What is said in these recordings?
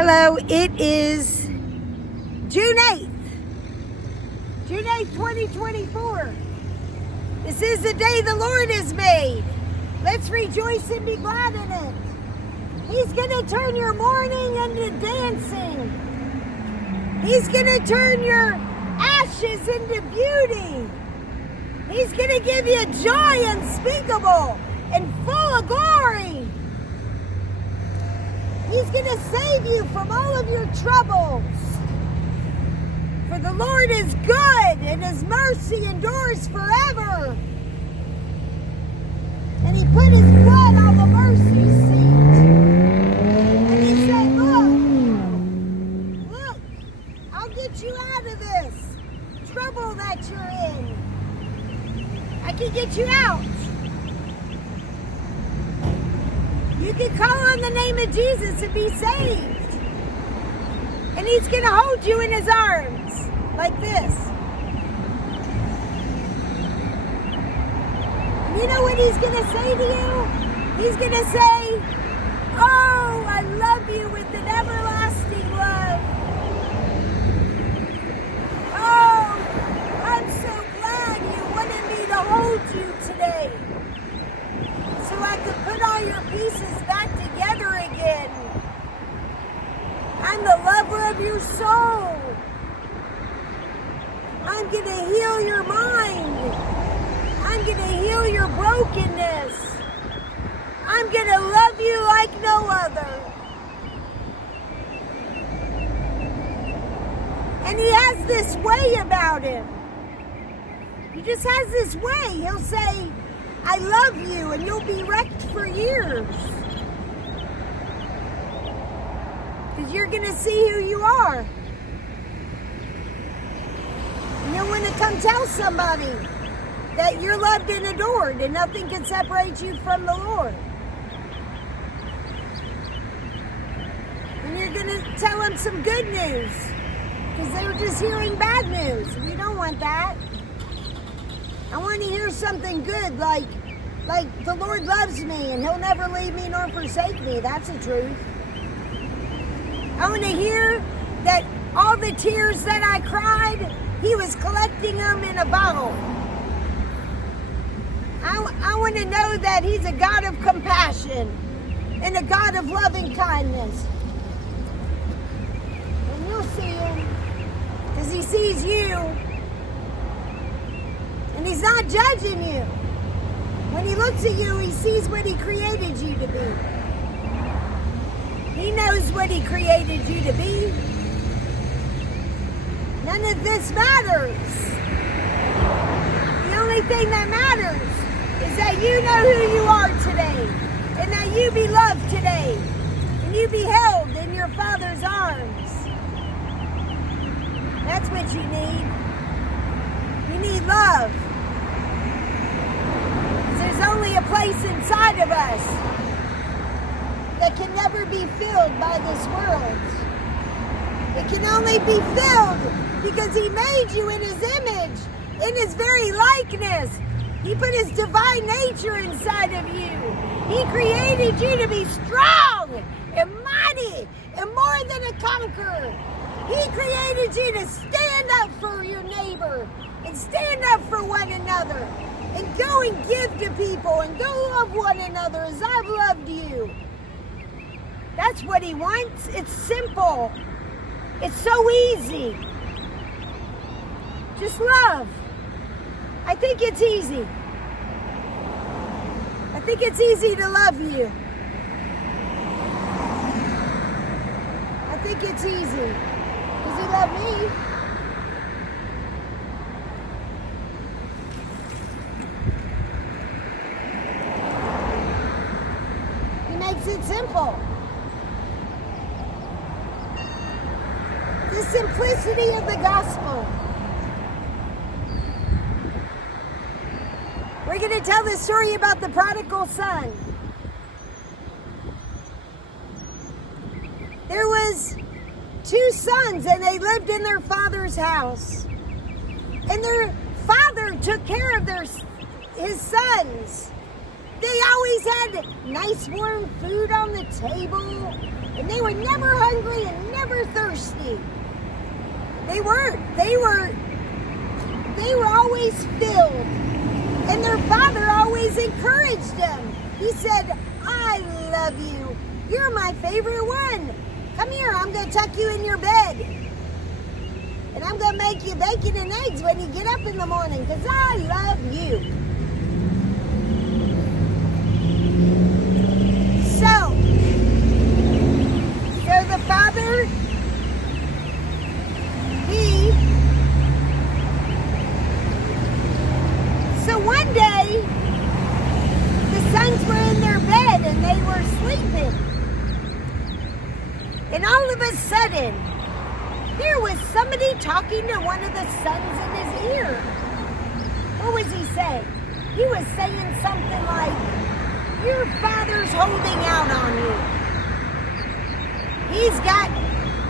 Hello, it is June 8th, 2024. This is the day the Lord has made. Let's rejoice and be glad in it. He's going to turn your mourning into dancing. He's going to turn your ashes into beauty. He's going to give you joy unspeakable and full of glory. He's going to save you from all of your troubles. For the Lord is good and His mercy endures forever. And He put His blood on the mercy seat. And He said, look, I'll get you out of this trouble that you're in. I can get you out. You can call on the name of Jesus and be saved. And He's going to hold you in His arms like this. And you know what He's going to say to you? He's going to say, oh, I love you with an everlasting love. Oh, I'm so glad you wanted me to hold you today. So I could put all your pieces back together again. I'm the lover of your soul. I'm going to heal your mind. I'm going to heal your brokenness. I'm going to love you like no other. And He has this way about Him. He just has this way. He'll say, I love you, and you'll be wrecked for years. Because you're going to see who you are. And you'll want to come tell somebody that you're loved and adored, and nothing can separate you from the Lord. And you're going to tell them some good news, because they were just hearing bad news. We don't want that. I want to hear something good, like the Lord loves me and He'll never leave me nor forsake me. That's the truth. I want to hear that all the tears that I cried, He was collecting them in a bottle. I want to know that He's a God of compassion and a God of loving kindness. And you'll see Him because He sees you. And He's not judging you. When He looks at you, He sees what He created you to be. He knows what He created you to be. None of this matters. The only thing that matters is that you know who you are today. And that you be loved today. And you be held in your Father's arms. That's what you need. You need love. There's only a place inside of us that can never be filled by this world. It can only be filled because He made you in His image, in His very likeness. He put His divine nature inside of you. He created you to be strong and mighty and more than a conqueror. He created you to stand up for your neighbor and stand up for one another. And go and give to people and go love one another as I've loved you. That's what He wants. It's simple. It's so easy. Just love. I think it's easy. I think it's easy to love you. I think it's easy. Does He love me? Makes it simple. The simplicity of the gospel. We're going to tell the story about the prodigal son. There was 2 sons and they lived in their father's house. And their father took care of his sons. They always had nice warm food on the table, and they were never hungry and empty. They weren't. They were always filled. And their father always encouraged them. He said, I love you. You're my favorite one. Come here, I'm going to tuck you in your bed. And I'm going to make you bacon and eggs when you get up in the morning because I love you. So the father, so one day, the sons were in their bed and they were sleeping. And all of a sudden, there was somebody talking to one of the sons in his ear. What was he saying? He was saying something like, your father's holding out on you. He's got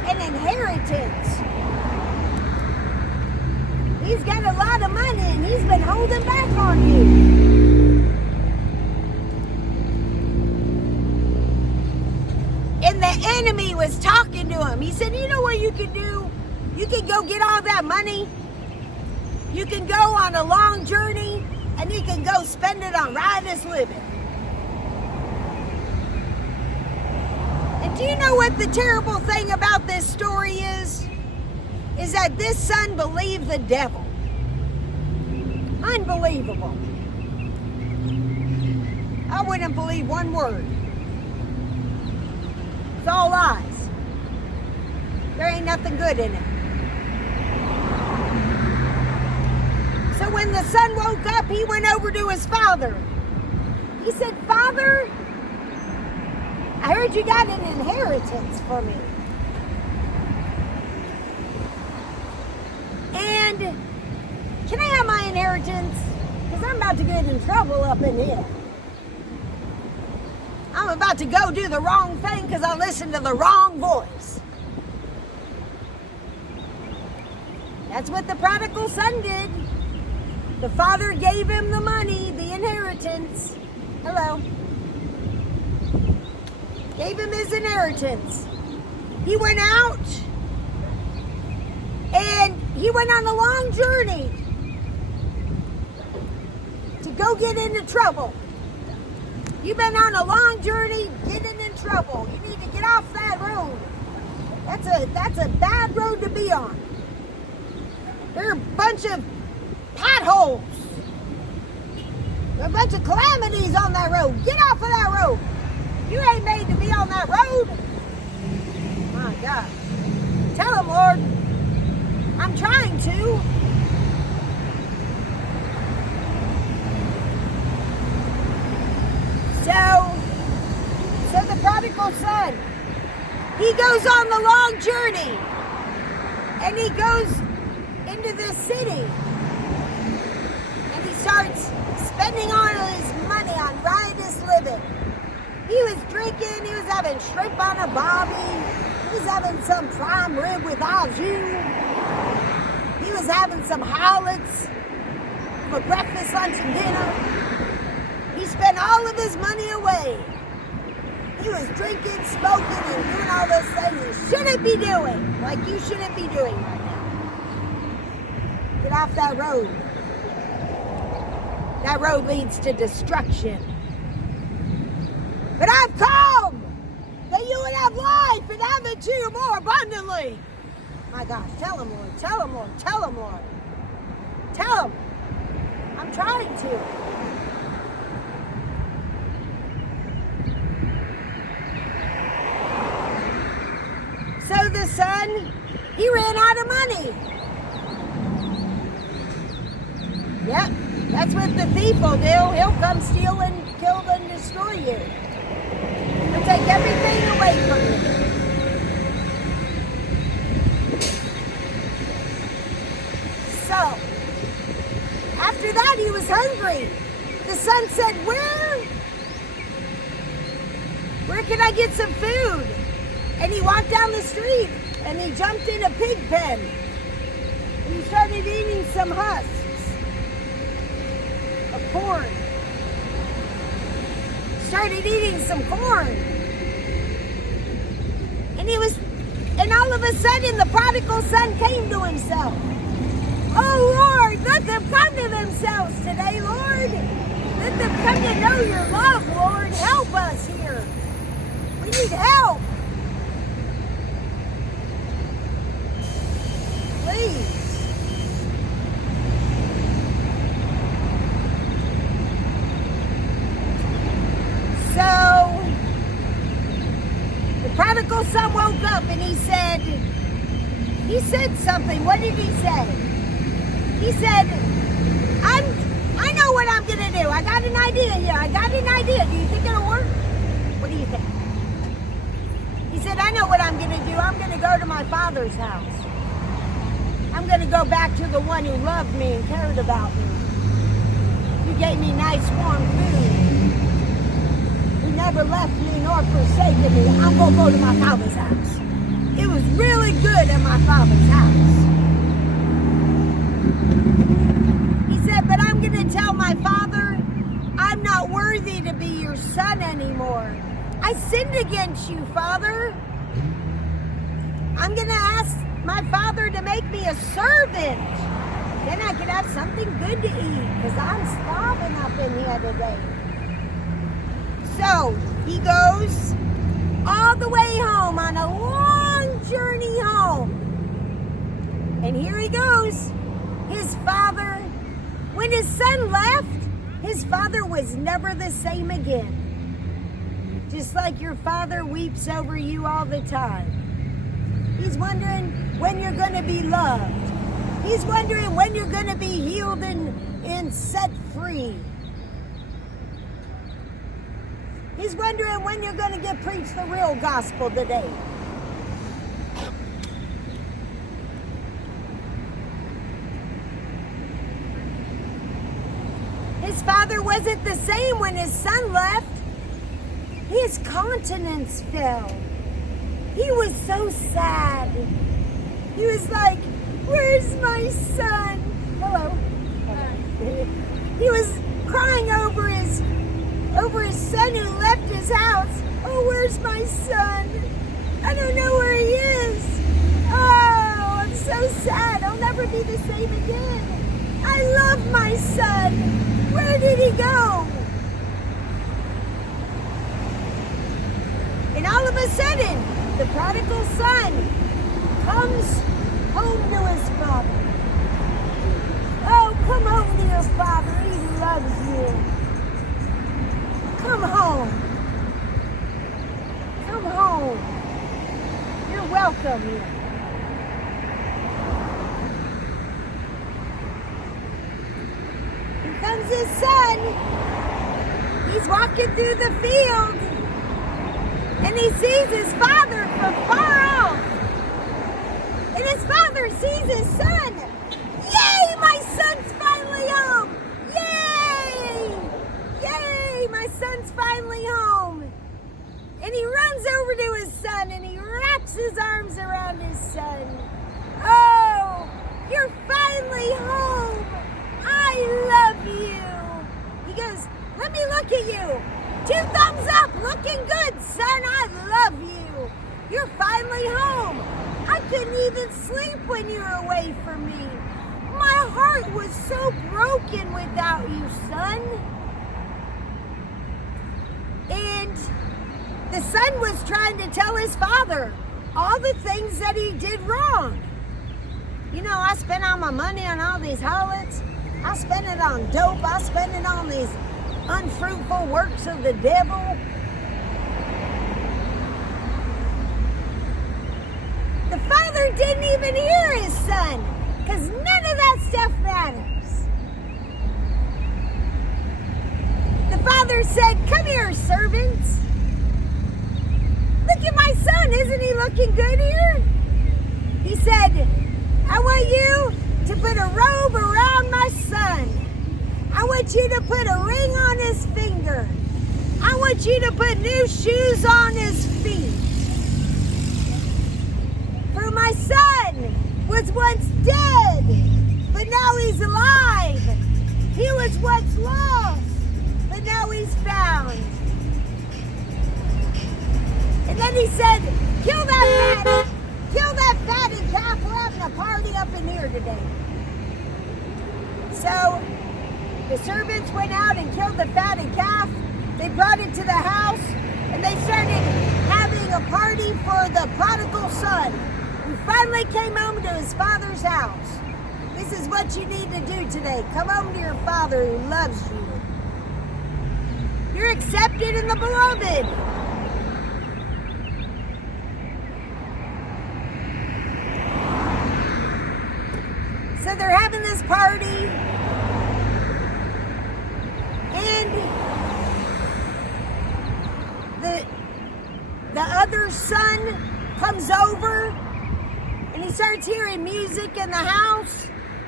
an inheritance. He's got a lot of money and he's been holding back on you. And the enemy was talking to him. He said, you know what you can do? You can go get all that money. You can go on a long journey and you can go spend it on riotous living. And do you know what the terrible thing about this story is? Is that this son believed the devil. Unbelievable. I wouldn't believe one word. It's all lies. There ain't nothing good in it. So when the son woke up, he went over to his father. He said, Father, I heard you got an inheritance for me. And can I have my inheritance? Because I'm about to get in trouble up in here. I'm about to go do the wrong thing because I listened to the wrong voice. That's what the prodigal son did. The father gave him the money, the inheritance. Hello. Gave him his inheritance. He went out and he went on a long journey to go get into trouble. You've been on a long journey getting in trouble. You need to get off that road. That's a bad road to be on. There are a bunch of potholes. There are a bunch of calamities on that road. Get off of that road. You ain't made to be on that road. My God. Tell him, Lord. I'm trying to. So the prodigal son, he goes on the long journey and he goes into this city and he starts spending all his money on riotous living. He was drinking, he was having shrimp on a barbie, he was having some prime rib with au jus, he was having some harlots for breakfast, lunch, and dinner. He spent all of his money away. He was drinking, smoking, and doing all those things you shouldn't be doing, like you shouldn't be doing right now. Get off that road. That road leads to destruction. But I've come that you would have life and have it too more abundantly. My gosh, tell him, Lord, tell him, Lord, tell him, Lord. Tell him. I'm trying to. So the son, he ran out of money. Yep, that's what the thief will do. He'll come steal and kill and destroy you. He'll take everything away from you. So, after that he was hungry. The son said, where can I get some food? And he walked down the street and he jumped in a pig pen. And he started eating some husks of corn. Started eating some corn. And all of a sudden, the prodigal son came to himself. Oh, Lord, let them come to themselves today, Lord. Let them come to know your love, Lord. Help us here. We need help. Please. So, the prodigal son woke up and he said something. What did he say? He said, I know what I'm going to do. I got an idea here. I got an idea. Do you think it'll work? What do you think? He said, I know what I'm going to do. I'm going to go to my father's house. I'm going to go back to the one who loved me and cared about me. Who gave me nice warm food. Who never left me nor forsaken me. I'm going to go to my father's house. It was really good at my father's house. He said, but I'm going to tell my father, I'm not worthy to be your son anymore. I sinned against you, Father. I'm going to ask my father to make me a servant. Then I could have something good to eat because I'm starving up in here today. So he goes all the way home on a long journey home. And here he goes. His father, when his son left, his father was never the same again. Just like your father weeps over you all the time. He's wondering when you're going to be loved. He's wondering when you're going to be healed and set free. He's wondering when you're going to get preached the real gospel today. His father wasn't the same when his son left. His countenance fell. He was so sad. He was like, where's my son? Hello. He was crying over his son who left his house. Oh, where's my son? I don't know where he is. Oh, I'm so sad. I'll never be the same again. I love my son. Where did he go? And all of a sudden, the prodigal son comes home to his father. Oh, come home to your father. He loves you. Come home. Come home. You're welcome here. Here comes his son. He's walking through the field. And he sees his father from far off. And his father sees his son. Yay, my son's finally home. Yay! Yay, my son's finally home. And he runs over to his son and he wraps his arms around his son. Oh, you're finally home. I love you. He goes, let me look at you. 2 thumbs up, looking good, son. I love you. You're finally home. I couldn't even sleep when you were away from me. My heart was so broken without you, son. And the son was trying to tell his father all the things that he did wrong. You know, I spent all my money on all these harlots. I spent it on dope. I spent it on these unfruitful works of the devil. The father didn't even hear his son because none of that stuff matters. The father said, come here, servants. Look at my son. Isn't he looking good here? He said, I want you to put a robe around my son. I want you to put a ring on his finger. I want you to put new shoes on his feet. For my son was once dead, but now he's alive. He was once lost, but now he's found. And then he said, kill that So the servants went out and killed the fatted calf. They brought it to the house, and they started having a party for the prodigal son, who finally came home to his father's house. This is what you need to do today. Come home to your Father who loves you. You're accepted in the beloved. So they're having this party, and the other son comes over, and he starts hearing music in the house,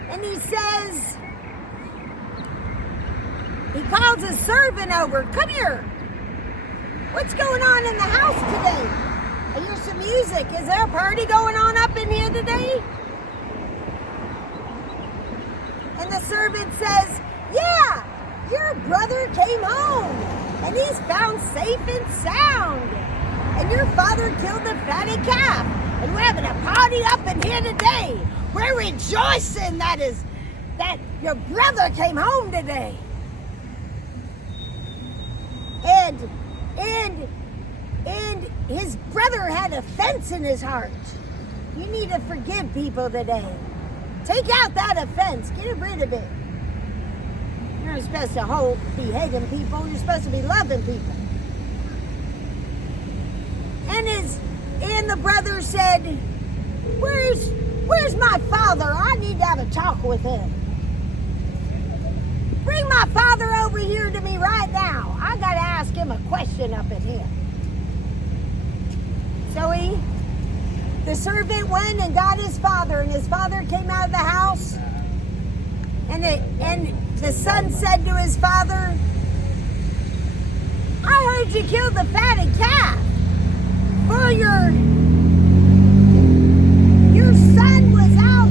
and he says, he calls his servant over. Come here. What's going on in the house today? I hear some music. Is there a party going on up in here today? And the servant says, yeah, your brother came home, and he's found safe and sound. And your father killed the fatted calf, and we're having a party up in here today. We're rejoicing that your brother came home today. And his brother had offense in his heart. You need to forgive people today. Take out that offense. Get rid of it. You're not supposed to be hating people. You're supposed to be loving people. And the brother said, Where's my father? I need to have a talk with him. Bring my father over here to me right now. I got to ask him a question up in here. So the servant went and got his father, and his father came out of the house, and the son said to his father, I heard you killed the fatted calf. For your son was out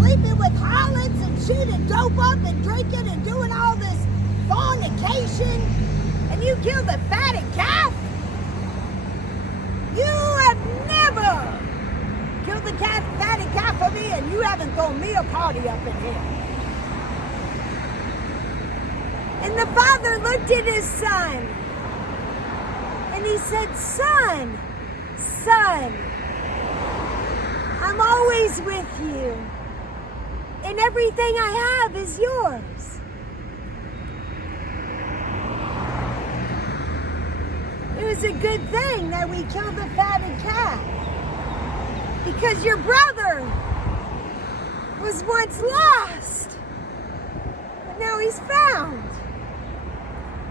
sleeping with harlots and shooting dope up and drinking and doing all this fornication, and you killed the fatted calf? You have never killed the fatted calf for me, and you haven't thrown me a party up in here. And the father looked at his son, and he said, Son, I'm always with you, and everything I have is yours. It was a good thing that we killed the fatted calf, because your brother was once lost, but now he's found.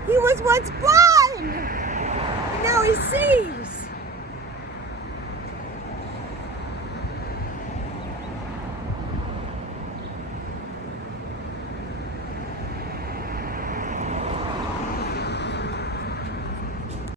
He was once blind, but now he sees.